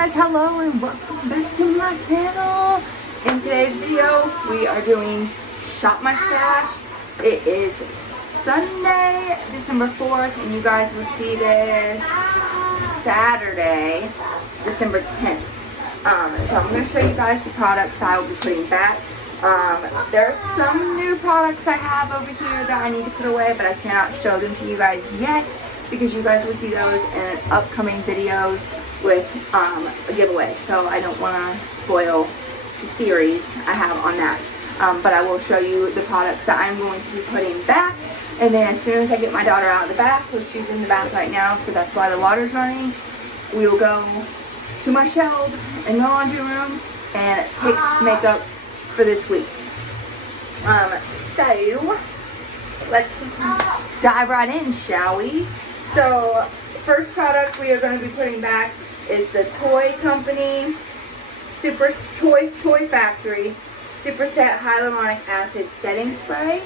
guys, hello and welcome back to my channel. In today's video, we are doing Shop My Stash. It is Sunday, December 4th, and you guys will see this Saturday, December 10th. So I'm going to show you guys the products I will be putting back. There are some new products I have over here that I need to put away, but I cannot show them to you guys yet because you guys will see those in upcoming videos with a giveaway. So I don't want to spoil the series I have on that. But I will show you the products that I'm going to be putting back. And then as soon as I get my daughter out of the bath, which she's in the bath right now, so that's why the water's running, we will go to my shelves in the laundry room and pick makeup for this week. So let's dive right in, shall we? So first product we are going to be putting back is the Toy Company Toy Factory Super Set Hyaluronic Acid Setting Spray.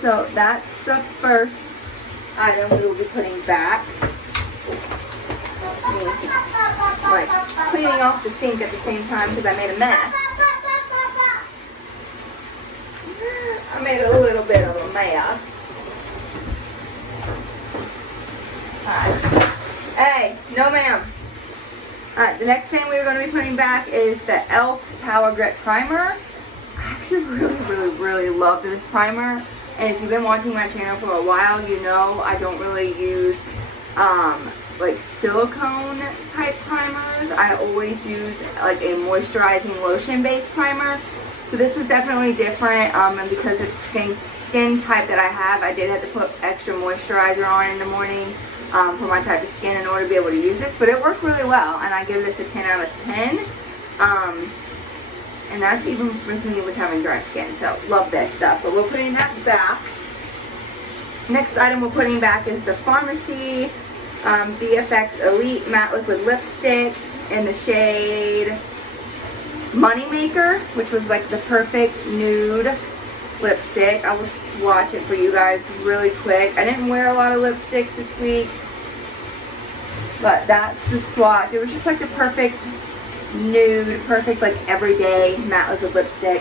So that's the first item we will be putting back. Like cleaning off the sink at the same time because I made a mess. I made a little bit of a mess. Alright. Hey, no ma'am. Alright, the next thing we're going to be putting back is the e.l.f. Power Grip Primer. I actually really love this primer. And if you've been watching my channel for a while, you know I don't really use like silicone type primers. I always use like a moisturizing lotion based primer. So this was definitely different, and because it's skin type that I have, I did have to put extra moisturizer on in the morning for my type of skin in order to be able to use this. But it worked really well, and I give this a 10 out of 10. And that's even with me with having dry skin. So love this stuff. But we're putting that back. Next item we're putting back is the Farmasi VFX Elite Matte Liquid Lipstick in the shade Moneymaker, which was like the perfect nude lipstick. I will swatch it for you guys really quick. I didn't wear a lot of lipsticks this week, but that's the swatch. It was just like the perfect nude, perfect like everyday matte liquid lipstick.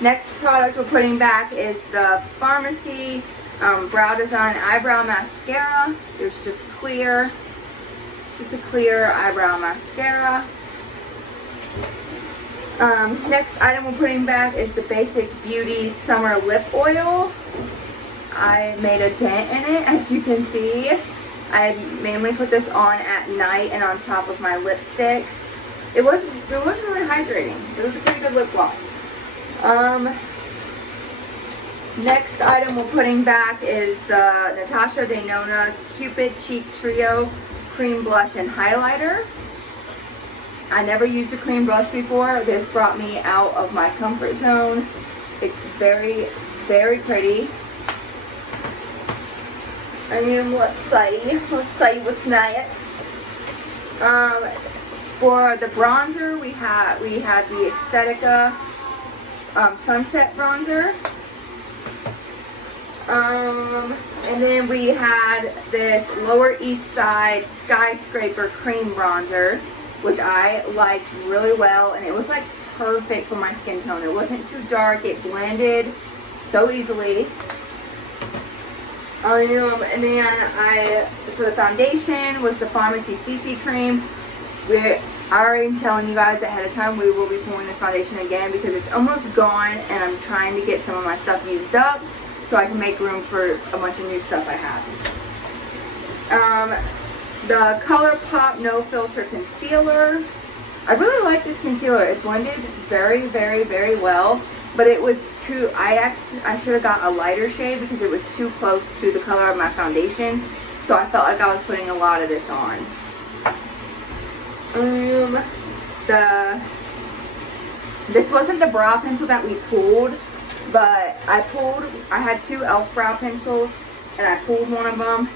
Next product we're putting back is the Farmasi Brow Design Eyebrow Mascara. It's just a clear eyebrow mascara. Next item we're putting back is the Basic Beauty Summer Lip Oil. I made a dent in it, as you can see. I mainly put this on at night and on top of my lipsticks. It wasn't really hydrating. It was a pretty good lip gloss. Next item we're putting back is the Natasha Denona Cupid Cheek Trio Cream Blush and Highlighter. I never used a cream blush before. This brought me out of my comfort zone. It's very pretty. And then let's see what's next. For the bronzer, we had the Estetica Sunset Bronzer. And then we had this Lower East Side Skyscraper Cream Bronzer, which I liked really well, and it was like perfect for my skin tone. It wasn't too dark. It blended so easily. And then for the foundation was the Farmasi CC Cream. I already am telling you guys ahead of time we will be pouring this foundation again because it's almost gone, and I'm trying to get some of my stuff used up so I can make room for a bunch of new stuff I have. The ColourPop No Filter Concealer. I really like this concealer. It blended very well, but it was too, I should have got a lighter shade because it was too close to the color of my foundation, so I felt like I was putting a lot of this on. This wasn't the brow pencil that we pulled, but I had two e.l.f. brow pencils, and I pulled one of them,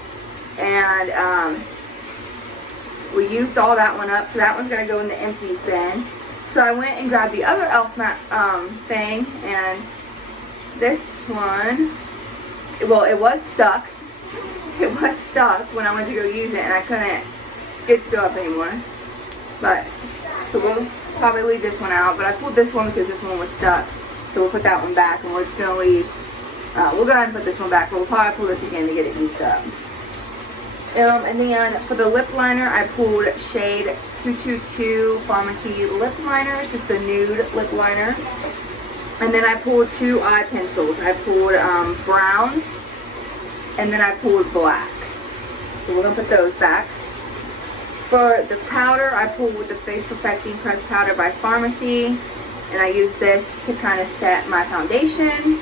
and we used all that one up, so that one's going to go in the empties bin. So I went and grabbed the other e.l.f. thing, and this one, well, it was stuck. It was stuck when I went to go use it, and I couldn't get to go up anymore. But, so we'll probably leave this one out. But I pulled this one because this one was stuck. So we'll put that one back and we're just going to leave. We'll go ahead and put this one back, but we'll probably pull this again to get it used up. And then for the lip liner, I pulled shade 222 Farmasi lip liner. It's just a nude lip liner. And then I pulled 2 eye pencils. I pulled brown, and then I pulled black. So we're going to put those back. For the powder, I pulled with the Face Perfecting Pressed Powder by Farmasi. And I use this to kind of set my foundation.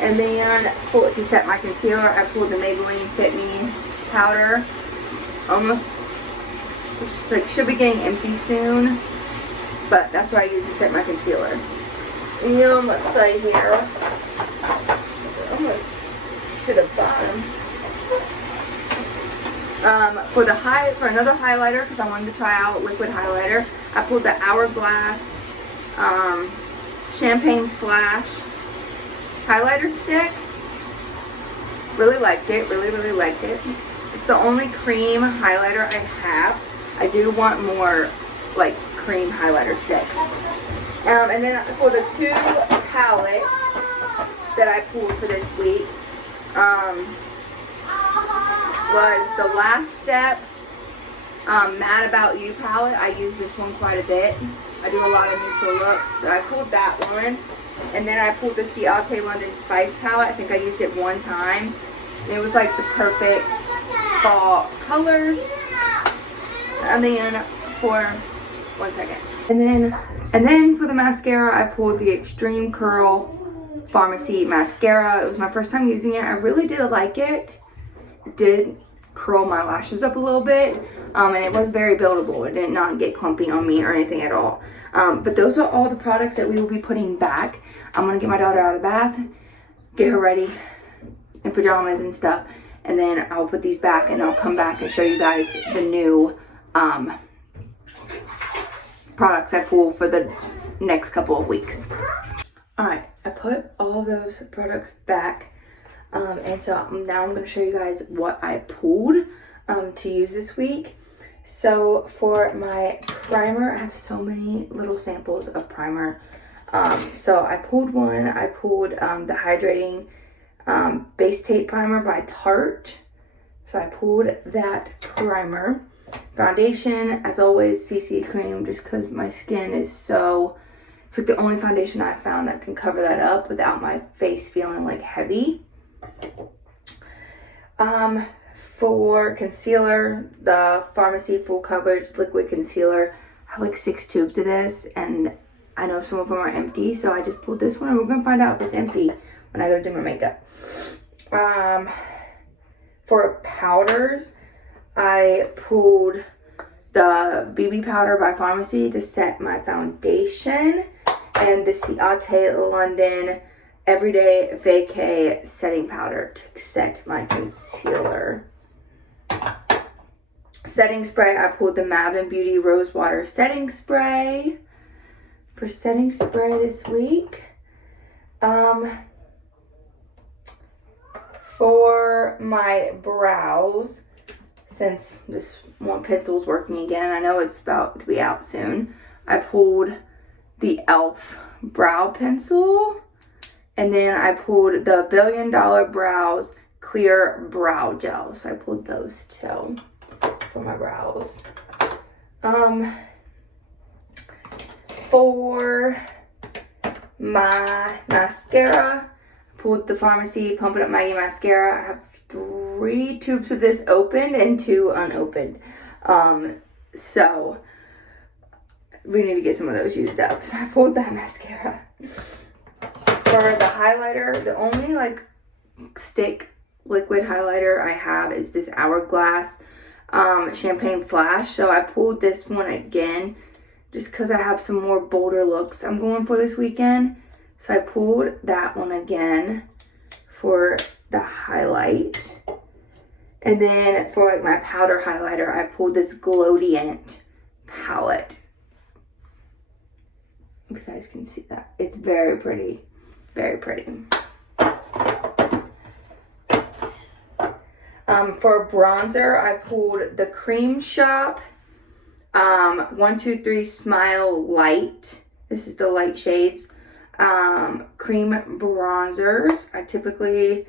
And then to set my concealer, I pulled the Maybelline Fit Me powder. Almost, like, should be getting empty soon, but that's what I use to set my concealer. And let's say here, almost to the bottom. For another highlighter, because I wanted to try out liquid highlighter, I pulled the Hourglass Champagne Flash highlighter stick. Really liked it. Really liked it. It's the only cream highlighter I have. I do want more like cream highlighter sticks. And then for the 2 palettes that I pulled for this week was the Last Step Mad About You palette. I use this one quite a bit. I do a lot of neutral looks, so I pulled that one. And then I pulled the Ciate London Spice palette. I think I used it one time. And it was like the perfect fall colors. And then for, one second. And then for the mascara, I pulled the Extreme Curl Farmasi mascara. It was my first time using it. I really did like it. It did curl my lashes up a little bit. And it was very buildable. It did not get clumpy on me or anything at all. But those are all the products that we will be putting back. I'm going to get my daughter out of the bath, get her ready in pajamas and stuff, and then I'll put these back and I'll come back and show you guys the new products I pull for the next couple of weeks. Alright, I put all those products back, and so now I'm going to show you guys what I pulled to use this week. So for my primer, I have so many little samples of primer. So I pulled one. I pulled the Hydrating Base Tape Primer by Tarte. So I pulled that primer. Foundation, as always, CC cream, just because my skin is so... It's like the only foundation I found that can cover that up without my face feeling like heavy. For concealer, the Farmasi Full Coverage Liquid Concealer. I have like 6 tubes of this, and I know some of them are empty, so I just pulled this one, and we're going to find out if it's empty when I go to do my makeup. For powders, I pulled the BB powder by Farmasi to set my foundation, and the Ciate London Everyday Vacay setting powder to set my concealer. Setting spray, I pulled the Mavin Beauty Rose Water Setting Spray. For setting spray this week. For my brows, since this one pencil's working again, I know it's about to be out soon, I pulled the e.l.f. brow pencil. And then I pulled the Billion Dollar Brows Clear Brow Gel. So I pulled those 2 for my brows. For my mascara, I pulled the Farmasi Pump It Up Maggie mascara. I have 3 tubes of this opened and 2 unopened. So we need to get some of those used up. So I pulled that mascara. For the highlighter, the only like stick liquid highlighter I have is this Hourglass Champagne Flash. So I pulled this one again just because I have some more bolder looks I'm going for this weekend. So I pulled that one again for the highlight. And then for like my powder highlighter, I pulled this Glowdient palette. If you guys can see that. It's very pretty. Very pretty. For bronzer, I pulled the Cream Shop 123 Smile Light. This is the light shades. Cream bronzers. I typically,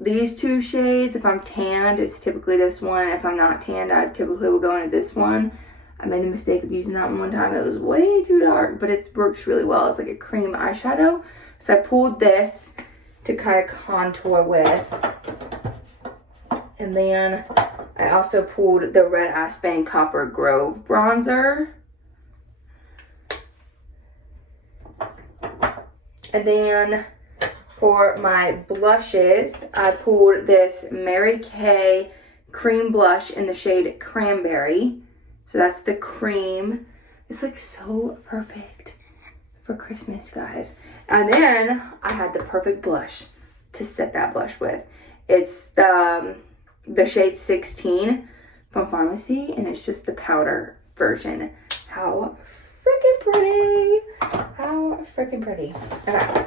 these two shades, if I'm tanned, it's typically this one. If I'm not tanned, I typically will go into this one. I made the mistake of using that one time. It was way too dark, but it works really well. It's like a cream eyeshadow. So I pulled this to kind of contour with. And then I also pulled the Red Aspen Copper Grove bronzer. And then for my blushes, I pulled this Mary Kay cream blush in the shade Cranberry. So that's the cream. It's like so perfect for Christmas, guys. And then I had the perfect blush to set that blush with. It's the shade 16 from Farmasi, and it's just the powder version. How freaking pretty. How freaking pretty. Okay.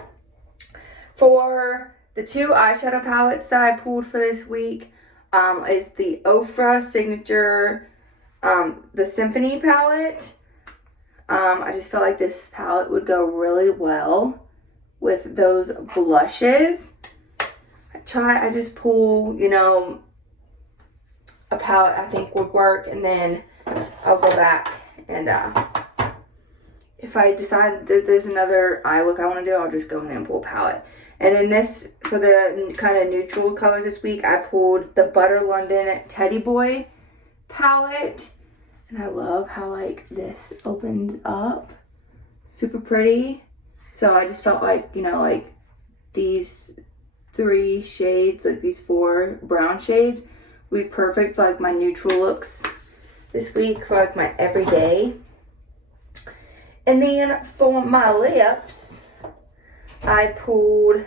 For the two eyeshadow palettes that I pulled for this week is the Ofra Signature, the Symphony palette. I just felt like this palette would go really well with those blushes. I just pull, you know, a palette I think would work, and then I'll go back and if I decide that there's another eye look I want to do, I'll just go in and pull a palette. And then this, for the kind of neutral colors this week, I pulled the Butter London Teddy Boy palette. And I love how like this opens up. Super pretty. So I just felt like, you know, like these three shades, like these four brown shades, would be perfect for like my neutral looks this week for like my everyday. And then for my lips, I pulled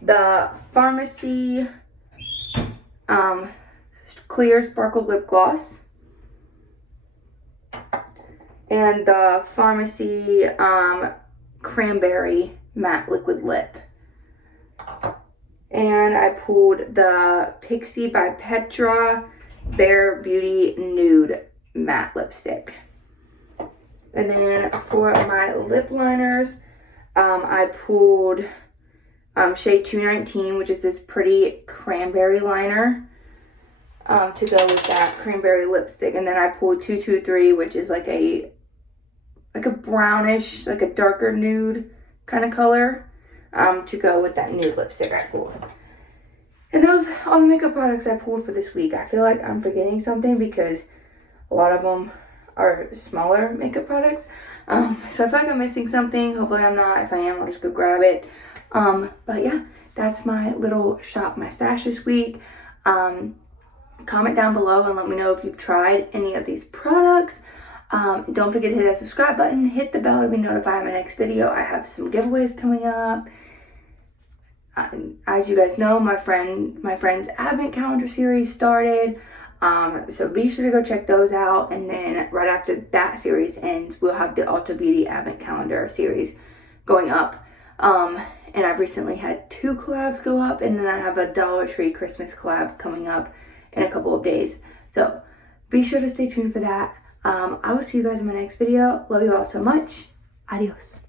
the Farmasi Clear Sparkle Lip Gloss and the Farmasi Cranberry Matte Liquid Lip. And I pulled the Pixie by Petra Bare Beauty Nude Matte Lipstick. And then for my lip liners, I pulled shade 219, which is this pretty cranberry liner, to go with that cranberry lipstick. And then I pulled 223, which is like a brownish, like a darker nude kind of color, to go with that nude lipstick I pulled. And those are all the makeup products I pulled for this week. I feel like I'm forgetting something because a lot of them are smaller makeup products. So I feel like I'm missing something. Hopefully I'm not. If I am, I'll just go grab it. But yeah, that's my little shop my stash this week. Comment down below and let me know if you've tried any of these products. Don't forget to hit that subscribe button, hit the bell to be notified of my next video. I have some giveaways coming up. As you guys know, my friend's advent calendar series started. So be sure to go check those out. And then right after that series ends, we'll have the Ulta Beauty advent calendar series going up. And I've recently had 2 collabs go up, and then I have a Dollar Tree Christmas collab coming up in a couple of days. So be sure to stay tuned for that. I will see you guys in my next video. Love you all so much. Adios.